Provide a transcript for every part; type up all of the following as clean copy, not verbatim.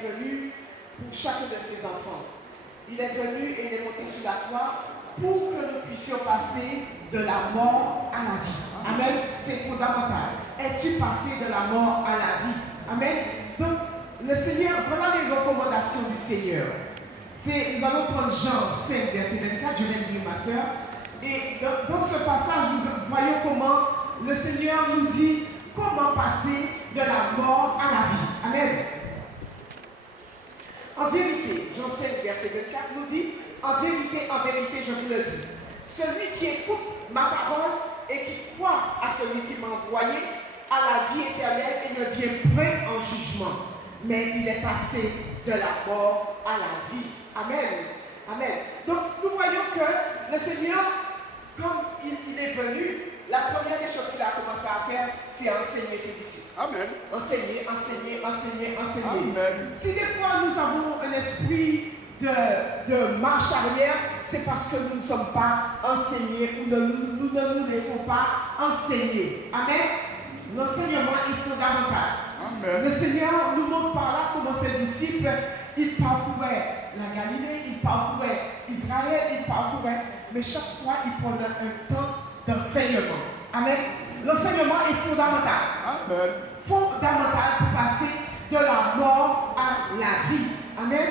est venu pour chacun de ses enfants. Il est venu et il est monté sur la croix pour que nous puissions passer de la mort à la vie. Amen. C'est fondamental. Es-tu passé de la mort à la vie? Amen. Donc, le Seigneur, voilà les recommandations du Seigneur. Nous allons prendre Jean 5, verset 24, je vais le dire, ma soeur. Et dans ce passage, nous voyons comment le Seigneur nous dit comment passer de la mort à la vie. Amen. En vérité, Jean 5, verset 24 nous dit, en vérité, je vous le dis, celui qui écoute ma parole et qui croit à celui qui m'a envoyé a la vie éternelle et ne vient point en jugement, mais il est passé de la mort à la vie. Amen. Amen. Donc, nous voyons que le Seigneur, comme il est venu, la première des choses qu'il a commencé à faire, c'est enseigner ses disciples. Amen. Enseigner. Amen. Si des fois nous avons un esprit de marche arrière, c'est parce que nous ne sommes pas enseignés ou nous ne nous laissons pas enseigner. Amen. L'enseignement est fondamental. Amen. Le Seigneur nous montre par là comment ses disciples, ils parcouraient la Galilée, ils parcouraient Israël, ils parcouraient, mais chaque fois ils prenaient un temps d'enseignement. Amen. L'enseignement est fondamental. Amen. Fondamental pour passer de la mort à la vie. Amen.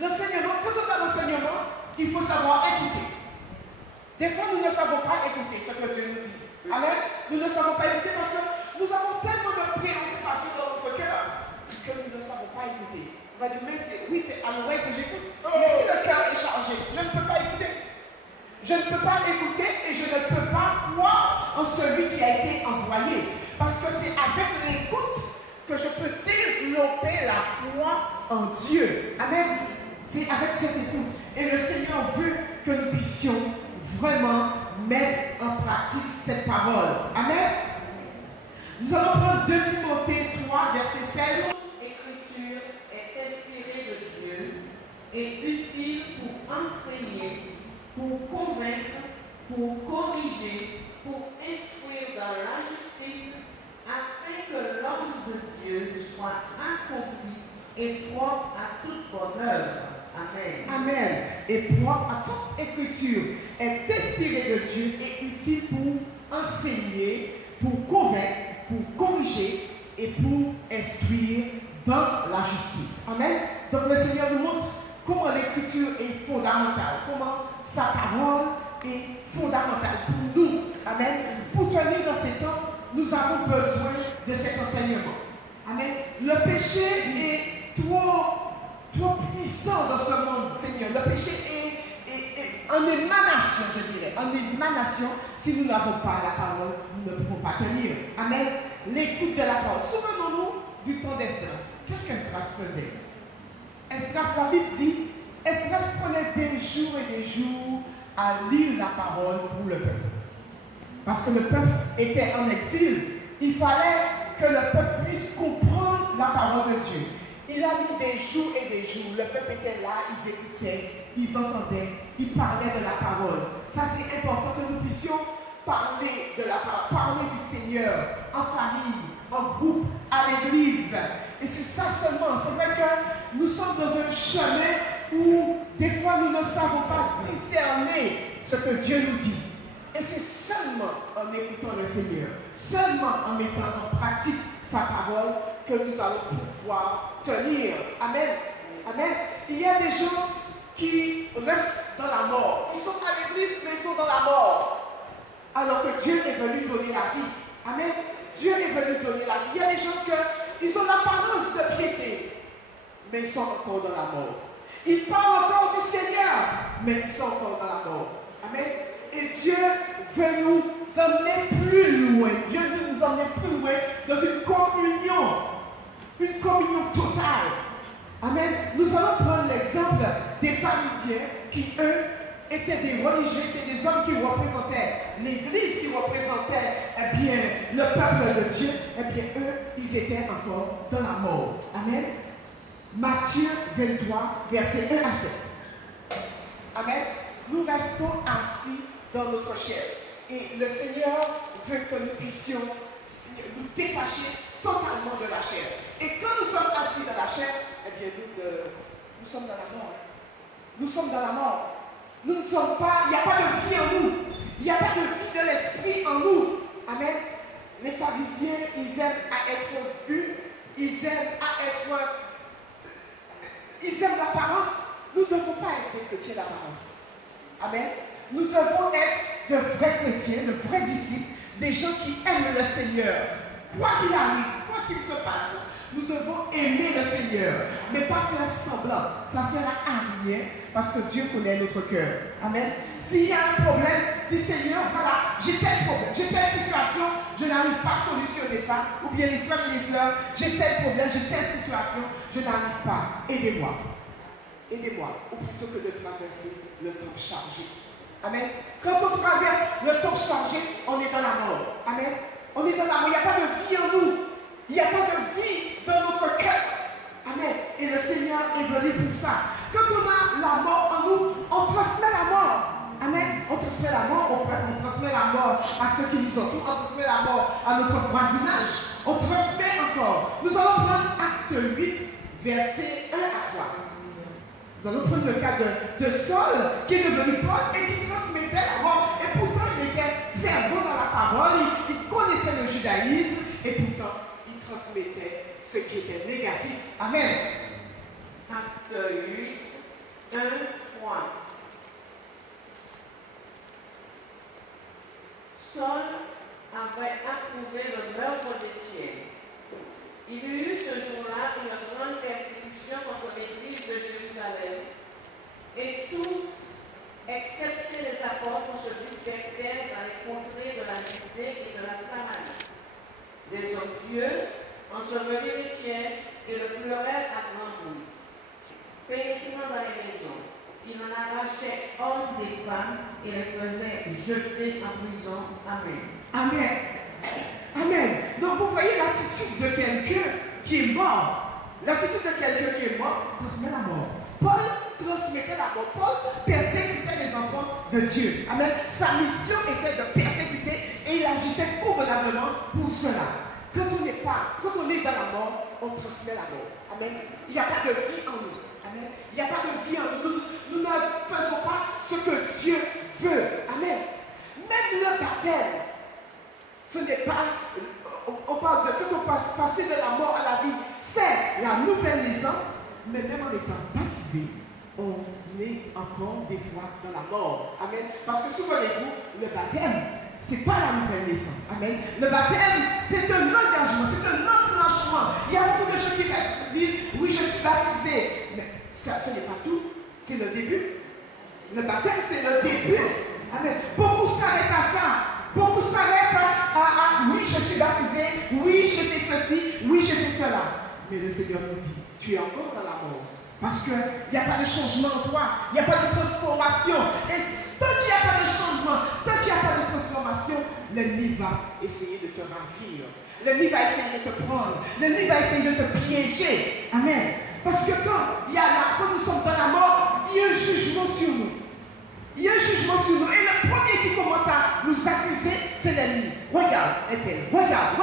L'enseignement, quand on a l'enseignement, il faut savoir écouter. Des fois, nous ne savons pas écouter ce que Dieu nous dit. Amen. Nous ne savons pas écouter parce que nous avons tellement de préoccupations dans notre cœur que nous ne savons pas écouter. On va dire, mais c'est à l'oreille que j'écoute. Mais si le cœur est chargé, je ne peux pas écouter. Je ne peux pas écouter et je ne peux pas croire en celui qui a été envoyé. Parce que c'est avec l'écoute que je peux développer la foi en Dieu. Amen. C'est avec cette écoute. Et le Seigneur veut que nous puissions vraiment mettre en pratique cette parole. Amen. Nous allons prendre 2 Timothée 3, verset 16. L'écriture est inspirée de Dieu et utile pour enseigner, pour convaincre, pour corriger, pour instruire dans la justice, afin que l'homme de Dieu soit accompli et propre à toute bonne œuvre. Amen. Amen. Et propre à toute écriture est inspirée de Dieu et utile pour enseigner, pour convaincre, pour corriger et pour instruire dans la justice. Amen. Donc le Seigneur nous montre comment l'écriture est fondamentale, comment sa parole est fondamentale pour nous. Amen. Pour tenir dans ces temps, nous avons besoin de cet enseignement. Amen. Le péché est trop puissant dans ce monde, Seigneur. Le péché est en émanation, je dirais. En émanation, si nous n'avons pas la parole, nous ne pouvons pas tenir. Amen. L'écoute de la parole. Souvenons-nous du temps d'Esdras. Qu'est-ce qu'Esdras faisait? Esdras, la Bible dit, Esdras prenait des jours et des jours à lire la parole pour le peuple. Parce que le peuple était en exil. Il fallait que le peuple puisse comprendre la parole de Dieu. Il a mis des jours et des jours. Le peuple était là, ils écoutaient, ils entendaient, ils parlaient de la parole. Ça, c'est important que nous puissions parler de la parole, parler du Seigneur en famille, en groupe, à l'église. Et c'est ça seulement. C'est vrai que nous sommes dans un chemin où des fois nous ne savons pas discerner ce que Dieu nous dit. Et c'est seulement en écoutant le Seigneur, seulement en mettant en pratique sa parole que nous allons pouvoir tenir. Amen. Amen. Il y a des gens qui restent dans la mort. Ils sont à l'église, mais ils sont dans la mort. Alors que Dieu est venu donner la vie. Amen. Dieu est venu donner la vie. Il y a des gens qui ont l'apparence de piété, mais ils sont encore dans la mort. Ils parlent encore du Seigneur, mais ils sont encore dans la mort. Amen. Et Dieu veut nous emmener plus loin. Dieu veut nous emmener plus loin dans une communion totale. Amen. Nous allons prendre l'exemple des pharisiens qui, eux, étaient des religieux, étaient des hommes qui représentaient l'Église, qui représentaient bien, le peuple de Dieu. Eh bien, eux, ils étaient encore dans la mort. Amen. Matthieu 23, versets 1 à 7. Amen. Nous restons assis dans notre chair. Et le Seigneur veut que nous puissions nous détacher totalement de la chair. Et quand nous sommes assis dans la chair, eh bien nous sommes dans la mort. Nous sommes dans la mort. Nous ne sommes pas, il n'y a pas de vie en nous. Il n'y a pas de vie de l'esprit en nous. Amen. Les pharisiens, ils aiment à être vus. Ils aiment l'apparence. Nous ne devons pas être des chrétiens d'apparence. Amen. Nous devons être de vrais chrétiens, de vrais disciples, des gens qui aiment le Seigneur. Quoi qu'il arrive, quoi qu'il se passe, nous devons aimer le Seigneur, mais pas faire semblant. Ça ne sert à rien parce que Dieu connaît notre cœur. Amen. S'il y a un problème, dis Seigneur, voilà, j'ai tel problème, j'ai telle situation, je n'arrive pas à solutionner ça. Ou bien les frères et les sœurs, j'ai tel problème, j'ai telle situation, je n'arrive pas. Aidez-moi. Aidez-moi. Ou plutôt que de traverser le temps chargé. Amen. Quand on traverse le temps chargé, on est dans la mort. Amen. On est dans la mort. Il n'y a pas de vie en nous. Il n'y a pas de vie dans notre cœur. Amen. Et le Seigneur est venu pour ça. Quand on a la mort en nous, on transmet la mort. Amen. On transmet la mort, on transmet la mort à ceux qui nous entourent, on transmet la mort à notre voisinage. On transmet encore. Nous allons prendre Acte 8, versets 1 à 3. Nous allons prendre le cas de Saul, qui est devenu Paul et qui transmettait la mort. Et pourtant, il était fervent dans la parole, il connaissait le judaïsme, et pourtant, il transmettait ce qui était négatif. Amen. Acte 8, 1, 3. Saul avait approuvé le meurtre d'Étienne. Il y eut ce jour-là une grande persécution contre l'église de Jérusalem, et tous, excepté les apôtres, se dispersèrent dans les contrées de la Judée et de la Samarie. Les hommes pieux ensevelirent Étienne et le pleurèrent à grand bruit. Pénétrant dans les maisons, ils en arrachaient hommes et femmes et les faisaient jeter en prison. Amen. Amen. Amen. Donc vous voyez l'attitude de quelqu'un qui est mort. L'attitude de quelqu'un qui est mort transmet la mort. Paul transmettait la mort. Paul persécutait les enfants de Dieu. Amen. Sa mission était de persécuter et il agissait convenablement pour cela. Quand on est dans la mort, on transmet la mort. Amen. Il n'y a pas de vie en nous. Amen. Il n'y a pas de vie en nous. Nous ne faisons pas ce que Dieu veut. Amen. Même le baptême, ce n'est pas, on parle de quand on passe passer de la mort à la vie, c'est la nouvelle naissance, mais même en étant baptisé, on est encore des fois dans la mort. Amen. Parce que souvenez-vous, le baptême, ce n'est pas la nouvelle naissance. Amen. Le baptême, c'est un engagement, c'est un enclenchement. Il y a beaucoup de gens qui disent, oui, je suis baptisé. Mais ça, ce n'est pas tout, c'est le début. Le baptême, c'est le début. Amen. Beaucoup s'arrêtent à ça. Beaucoup s'arrêtent à oui, je suis baptisé, oui, je fais ceci, oui, je fais cela. Mais le Seigneur nous dit, tu es encore dans la mort. Parce qu'il n'y a pas de changement en toi, il n'y a pas de transformation. Et tant qu'il n'y a pas de changement, tant qu'il n'y a pas de transformation, l'ennemi va essayer de te ravir. L'ennemi va essayer de te prendre. L'ennemi va essayer de te piéger. Amen. Parce que quand nous sommes dans la mort, il y a un jugement sur nous. Il y a un jugement sur nous. Et le premier qui commence à nous accuser, c'est l'ennemi. Regarde, Ethel, regarde.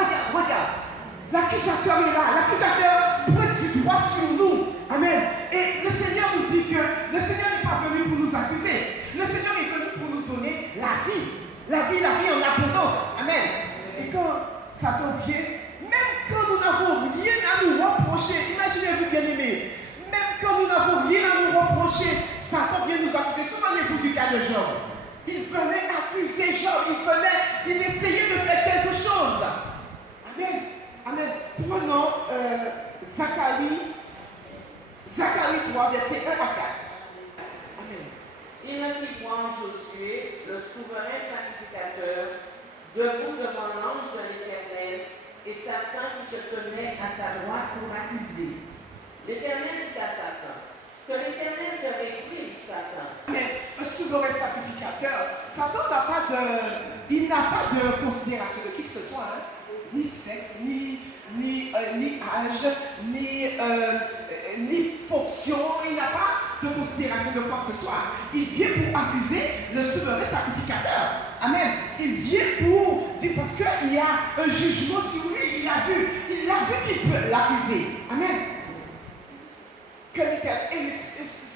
L'accusateur est là. L'accusateur pointe du doigt sur nous. Amen. Et le Seigneur nous dit que le Seigneur n'est pas venu pour nous accuser. Le Seigneur est venu pour nous donner la vie. La vie en abondance. Amen. Et quand Satan vient, même quand nous n'avons rien à nous reprocher, imaginez-vous bien aimé, même quand nous n'avons rien à nous reprocher, Satan vient nous accuser. Souvenez-vous du cas de Job. Il venait accuser Job, il essayait de faire quelque chose. Amen. Amen. Prenons Zacharie 3, verset 1 à 4. Amen. Il me fit voir Josué, le souverain sacrificateur, debout devant l'ange de l'Éternel, et Satan qui se tenait à sa droite pour m'accuser. L'Éternel dit à Satan, que l'Éternel te réprise, Satan. Mais un souverain sacrificateur, Satan n'a pas de considération de qui que ce soit, hein? Ni sexe, ni âge, ni fonction, il n'a pas de considération de quoi que ce soit. Il vient pour accuser le souverain sacrificateur. Amen. Il vient pour dire, parce qu'il y a un jugement sur lui, il a vu il a vu qu'il peut l'accuser. Amen. Que et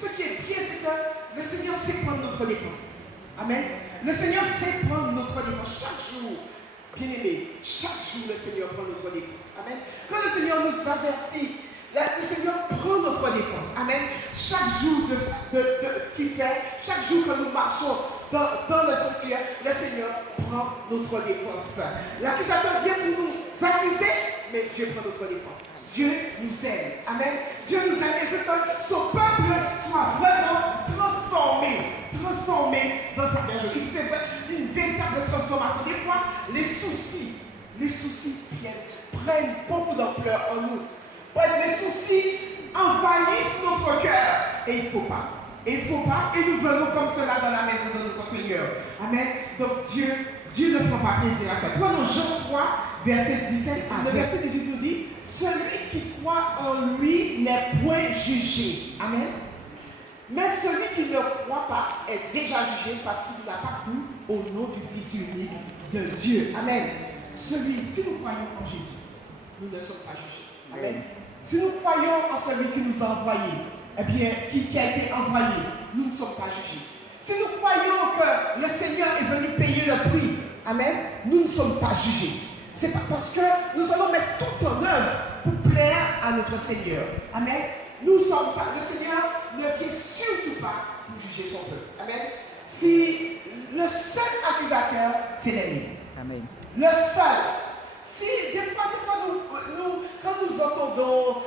ce qui est bien, c'est que le Seigneur sait prendre notre défense. Amen. Le Seigneur sait prendre notre défense chaque jour. Bien aimé, chaque jour le Seigneur prend notre défense. Amen. Quand le Seigneur nous avertit, le Seigneur prend notre défense. Amen. Chaque jour qu'il fait, chaque jour que nous marchons dans le sanctuaire, le Seigneur prend notre défense. L'accusateur vient pour nous accuser, mais Dieu prend notre défense. Dieu nous aime. Amen. Dieu nous aime et veut que son peuple soit vraiment transformé dans sa bergerie. Il fait une véritable transformation. Des fois, les soucis prennent beaucoup d'ampleur en nous. Les soucis envahissent notre cœur. Et il ne faut pas. Et nous venons comme cela dans la maison de notre Seigneur. Amen. Donc Dieu ne prend pas plaisir à ça. Prenons Jean 3, verset 17. Le verset 18 nous dit, celui qui croit en lui n'est point jugé. Amen. Mais celui qui ne croit pas est déjà jugé parce qu'il n'a pas cru au nom du Fils unique de Dieu. Amen. Si nous croyons en Jésus, nous ne sommes pas jugés. Amen. Si nous croyons en celui qui nous a envoyés, eh bien, qui a été envoyé, nous ne sommes pas jugés. Si nous croyons que le Seigneur est venu payer le prix, amen, nous ne sommes pas jugés. C'est pas parce que nous allons mettre tout en œuvre pour plaire à notre Seigneur. Amen. Nous ne sommes pas, le Seigneur ne vient surtout pas pour juger son peuple. Amen. Si le seul accusateur, c'est l'ennemi. Amen. Le seul. Si des fois quand nous entendons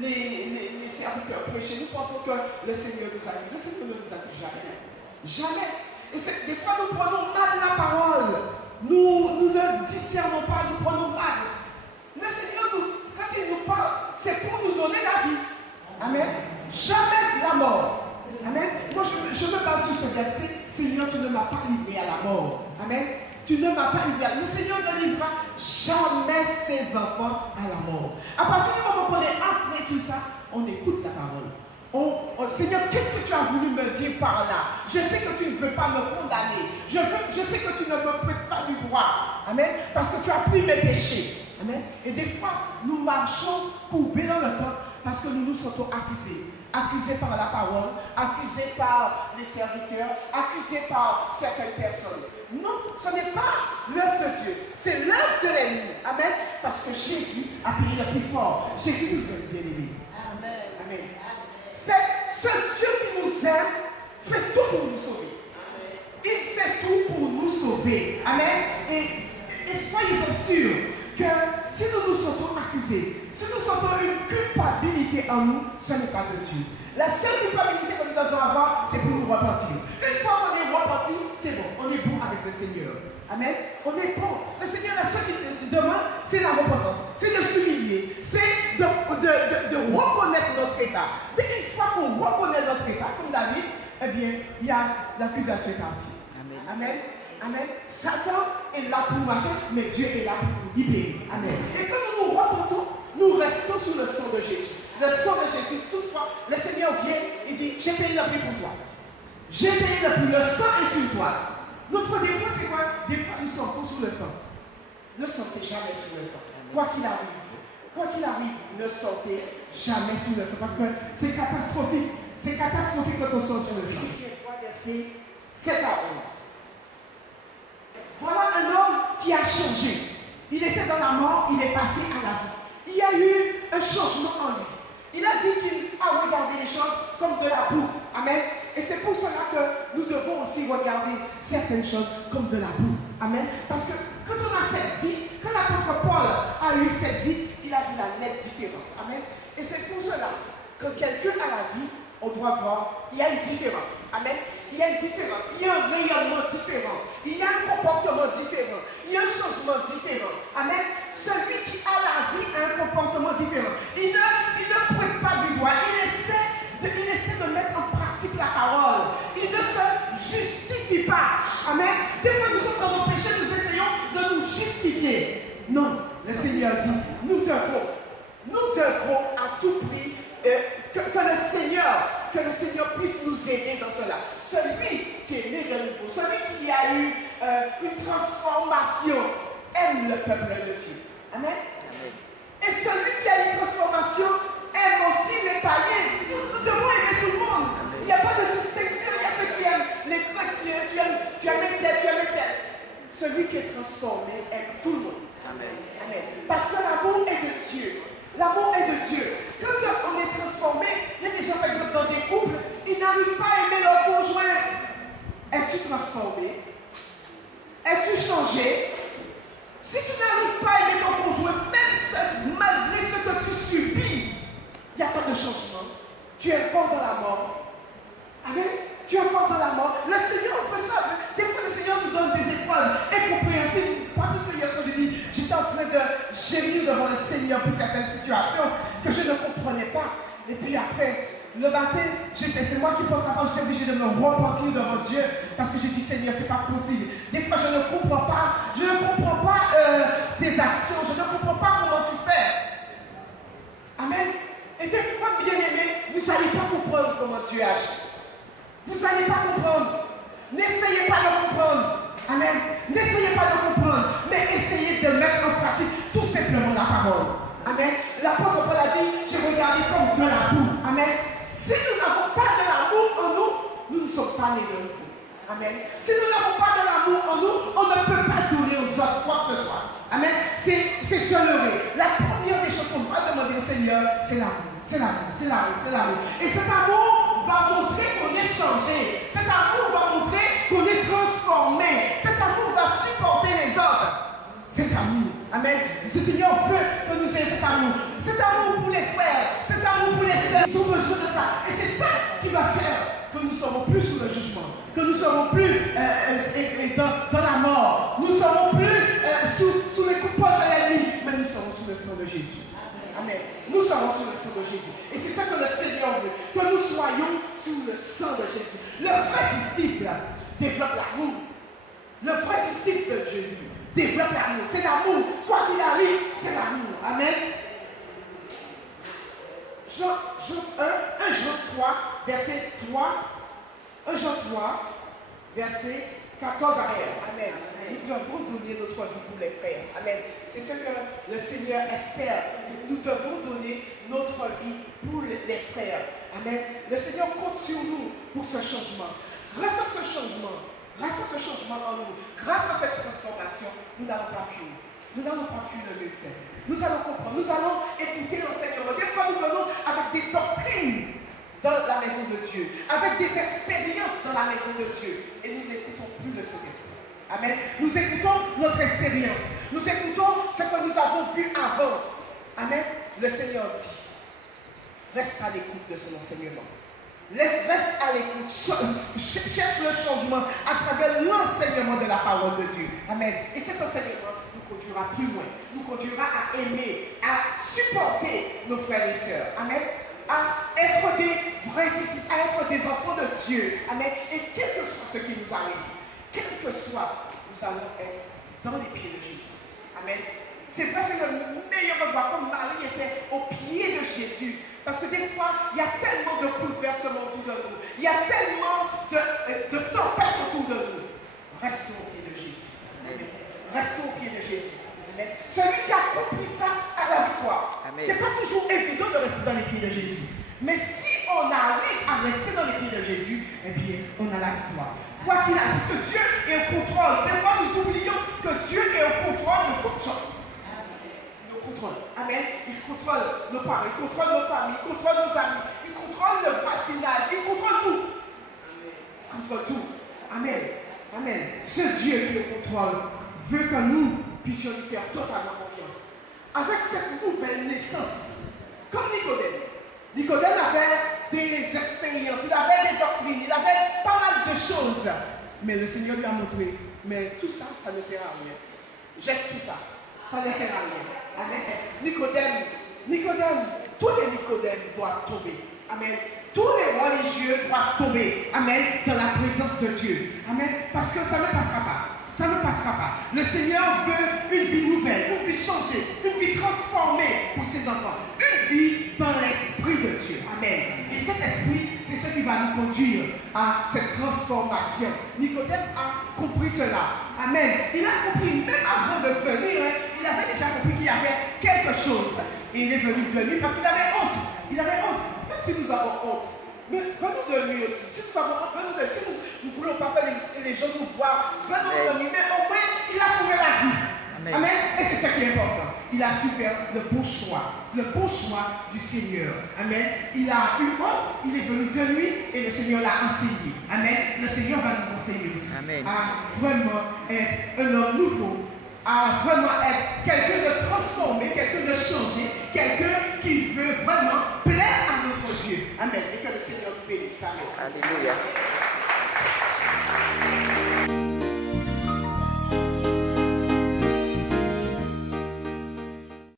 les serviteurs prêcher, nous pensons que le Seigneur nous accuse. Le Seigneur ne nous accuse jamais. Jamais. Et des fois, nous prenons mal la parole. Nous ne discernons pas, nous prenons mal. Le Seigneur, quand il nous parle, c'est pour nous donner la vie. Amen. Jamais la mort. Amen. Moi, je me base sur ce verset. Seigneur, tu ne m'as pas livré à la mort. Amen. Tu ne m'as pas livré à la mort. Le Seigneur ne livrera jamais ses enfants à la mort. À partir du moment où on est entré sur ça, on écoute la parole. Seigneur, qu'est-ce que tu as voulu me dire par là? Je sais que tu ne veux pas me condamner. Je sais que tu ne me prêtes pas du droit. Amen. Parce que tu as pris mes péchés. Amen. Et des fois, nous marchons courbés dans le temps parce que nous nous sentons accusés. Accusés par la parole, accusés par les serviteurs, accusés par certaines personnes. Non, ce n'est pas l'œuvre de Dieu, c'est l'œuvre de l'ennemi. Amen. Parce que Jésus a payé le plus fort. Jésus nous aime, bien aimés. Amen. Amen. Ce Dieu qui nous aime fait tout pour nous sauver. Amen. Il fait tout pour nous sauver. Amen. Et soyez sûrs que si nous nous sentons accusés, si nous sentons une culpabilité en nous, ce n'est pas de Dieu. La seule culpabilité que nous devons avoir, c'est pour nous repentir. Une fois qu'on est repenti, c'est bon, on est bon avec le Seigneur. Amen. On est bon. Le Seigneur, la seule qu'il demande, c'est la repentance, c'est de s'humilier, c'est de reconnaître notre état. Dès une fois qu'on reconnaît notre état, comme David, eh bien, il y a l'accusation partie. Amen. Amen. Amen. Satan est là pour marcher, mais Dieu est là pour nous libérer. Amen. Et quand nous nous repentons, nous restons sous le sang de Jésus. Le sang de Jésus, toutefois, le Seigneur vient et dit, j'ai payé le prix pour toi. J'ai payé le prix, le sang est sur toi. Notre défaut, c'est quoi? Des fois, nous sommes sous le sang. Ne sortez jamais sous le sang. Quoi qu'il arrive, ne sortez jamais sous le sang. Parce que c'est catastrophique. C'est catastrophique quand on sort sous le sang. Verset 7 à 11. Voilà un homme qui a changé. Il était dans la mort, il est passé à la vie. Il y a eu un changement en lui. Il a dit qu'il a regardé les choses comme de la boue. Amen. Et c'est pour cela que nous devons aussi regarder certaines choses comme de la boue. Amen. Parce que quand on a cette vie, quand l'apôtre Paul a eu cette vie, il a vu la nette différence. Amen. Et c'est pour cela que quelqu'un a la vie, on doit voir, il y a une différence. Amen. Il y a une différence, il y a un rayonnement différent, il y a un comportement différent, il y a un changement différent. Amen. Celui qui a la vie a un comportement différent. Il ne pointe pas du doigt, il essaie de mettre en pratique la parole. Il ne se justifie pas. Amen. Des fois nous sommes dans nos péchés, nous essayons de nous justifier. Non, le Seigneur dit, nous devons à tout prix que le Seigneur puisse nous aider dans cela. Celui qui est né de nouveau, celui qui a eu une transformation, aime le peuple de Dieu. Amen. Amen. Et Et celui qui a une transformation aime aussi les païens. Nous devons aimer tout le monde. Il n'y a pas de distinction. Il y a ceux qui aiment les chrétiens. Tu aimes tel, tu aimes tel. Celui qui est transformé aime tout le monde. Amen. Amen. Parce que l'amour est de Dieu. L'amour est de Dieu. Quand on est transformé, il y a des gens, par exemple, dans des couples, ils n'arrivent pas à aimer leur conjoint. Es-tu transformé? Es-tu changé? Si tu n'arrives pas à aimer ton conjoint, même malgré ce que tu subis, il n'y a pas de changement. Tu es encore dans la mort. Amen. Tu es encore dans la mort. Le Seigneur fait ça. Des fois, le Seigneur nous donne des épreuves incompréhensibles. Pas parce que hier soir, j'étais en train de gémir devant le Seigneur pour certaines situations que je ne comprenais pas. Et puis après, le matin, c'est moi qui porte la parole, j'étais obligée de me repentir devant Dieu parce que j'ai dit, Seigneur, c'est pas possible. Des fois, je ne comprends pas tes actions, je ne comprends pas comment tu fais. Amen. Et des fois, bien aimé, vous n'allez pas comprendre comment tu agis. Vous n'allez pas comprendre. N'essayez pas de comprendre. Amen. N'essayez pas de comprendre, mais essayez de mettre en pratique tout simplement la parole. Amen. L'apôtre Paul a dit, j'ai regardé comme de la boue. Amen. Si nous n'avons pas de l'amour en nous, nous ne sommes pas nés de nouveau. Amen. Si nous n'avons pas de l'amour en nous, on ne peut pas donner aux autres quoi que ce soit. Amen. C'est se lever. La première des choses qu'on va demander au Seigneur, c'est l'amour. C'est l'amour, c'est l'amour, c'est l'amour. Et cet amour va montrer qu'on est changé. Cet amour va montrer qu'on est transformé. Cet amour va supporter les autres. Cet amour. Amen. Le Seigneur veut que nous ayons cet amour. Cet amour pour les frères, cet amour pour les sœurs. Ils ont besoin de ça. Et c'est ça qui va faire que nous ne serons plus sous le jugement. Que nous ne serons plus dans la mort. Nous ne serons plus sous les coups de la nuit. Mais nous serons sous le sang de Jésus. Amen. Nous serons sous le sang de Jésus. Et c'est ça que le Seigneur veut. Que nous soyons sous le sang de Jésus. Le vrai disciple développe l'amour. Le vrai disciple de Jésus développe l'amour. C'est l'amour. Quoi qu'il arrive, c'est l'amour. Amen. Jean 3, verset 3. 1 Jean 3, verset 14 à 15. Amen. Nous devons donner notre vie pour les frères. Amen. C'est ce que le Seigneur espère. Nous devons donner notre vie pour les frères. Amen. Le Seigneur compte sur nous pour ce changement. Grâce à ce changement en nous, grâce à cette transformation, nous n'allons pas fuir. Nous n'allons pas fuir le message. Nous allons comprendre. Nous allons écouter l'enseignement. Des fois, nous venons avec des doctrines dans la maison de Dieu, avec des expériences dans la maison de Dieu. Et nous n'écoutons plus le Saint-Esprit. Amen. Nous écoutons notre expérience. Nous écoutons ce que nous avons vu avant. Amen. Le Seigneur dit, reste à l'écoute de son enseignement. Reste à l'écoute. Cherche le changement à travers l'enseignement de la parole de Dieu. Amen. Et cet enseignement nous conduira plus loin. Nous conduira à aimer, à supporter nos frères et sœurs. Amen. À être des vrais disciples, à être des enfants de Dieu. Amen. Et quel que soit ce qui nous arrive, quel que soit, nous allons être dans les pieds de Jésus. Amen. C'est vrai, c'est le meilleur endroit, comme Marie était au pied de Jésus. Parce que des fois, il y a tellement de bouleversements autour de nous. Il y a tellement de tempêtes autour de nous. Restons au pied de Jésus. Amen. Restons au pied de Jésus. Amen. Celui qui a accompli ça à la victoire. Ce n'est pas toujours évident de rester dans les pieds de Jésus. Mais si on arrive à rester dans les pieds de Jésus, eh bien, on a la victoire. Quoi qu'il arrive, parce que Dieu est au contrôle. Des fois, nous oublions que Dieu est au contrôle de toutes choses. Amen. Il contrôle nos parents, il contrôle nos familles, il contrôle nos amis, il contrôle le voisinage, il contrôle tout. Il contrôle tout. Amen. Amen. Ce Dieu qui le contrôle veut que nous puissions lui faire totalement confiance. Avec cette nouvelle naissance, comme Nicodème. Nicodème avait des expériences, il avait des doctrines, il avait pas mal de choses. Mais le Seigneur lui a montré, mais tout ça, ça ne sert à rien. Jette tout ça. Ça ne sert à rien. Amen. Nicodème, tous les Nicodèmes doivent tomber. Amen. Tous les religieux doivent tomber. Amen. Dans la présence de Dieu. Amen. Parce que ça ne passera pas. Ça ne passera pas. Le Seigneur veut une vie nouvelle, une vie changée, une vie transformée pour ses enfants. Une vie dans l'esprit de Dieu. Amen. Et cet esprit, c'est ce qui va nous conduire à cette transformation. Nicodème a compris cela. Amen. Il a compris, même avant de venir, il avait déjà compris qu'il y avait quelque chose Et il est venu de nuit parce qu'il avait honte. Il avait honte. Même si nous avons honte. Mais venons de nuit aussi. Si nous avons honte, venons de nuit. Si nous ne voulons pas que les gens nous voient, venons de nuit. Mais au moins, il a trouvé la vie. Amen. Amen. Et c'est ça qui est important. Il a su faire le bon choix du Seigneur. Amen. Il a eu honte, il est venu de nuit et le Seigneur l'a enseigné. Amen. Le Seigneur va nous enseigner aussi. Amen. À vraiment être un homme nouveau, à vraiment être quelqu'un de transformé, quelqu'un de changé, quelqu'un qui veut vraiment plaire à notre Dieu. Amen. Et que le Seigneur nous bénisse. Amen. Alléluia.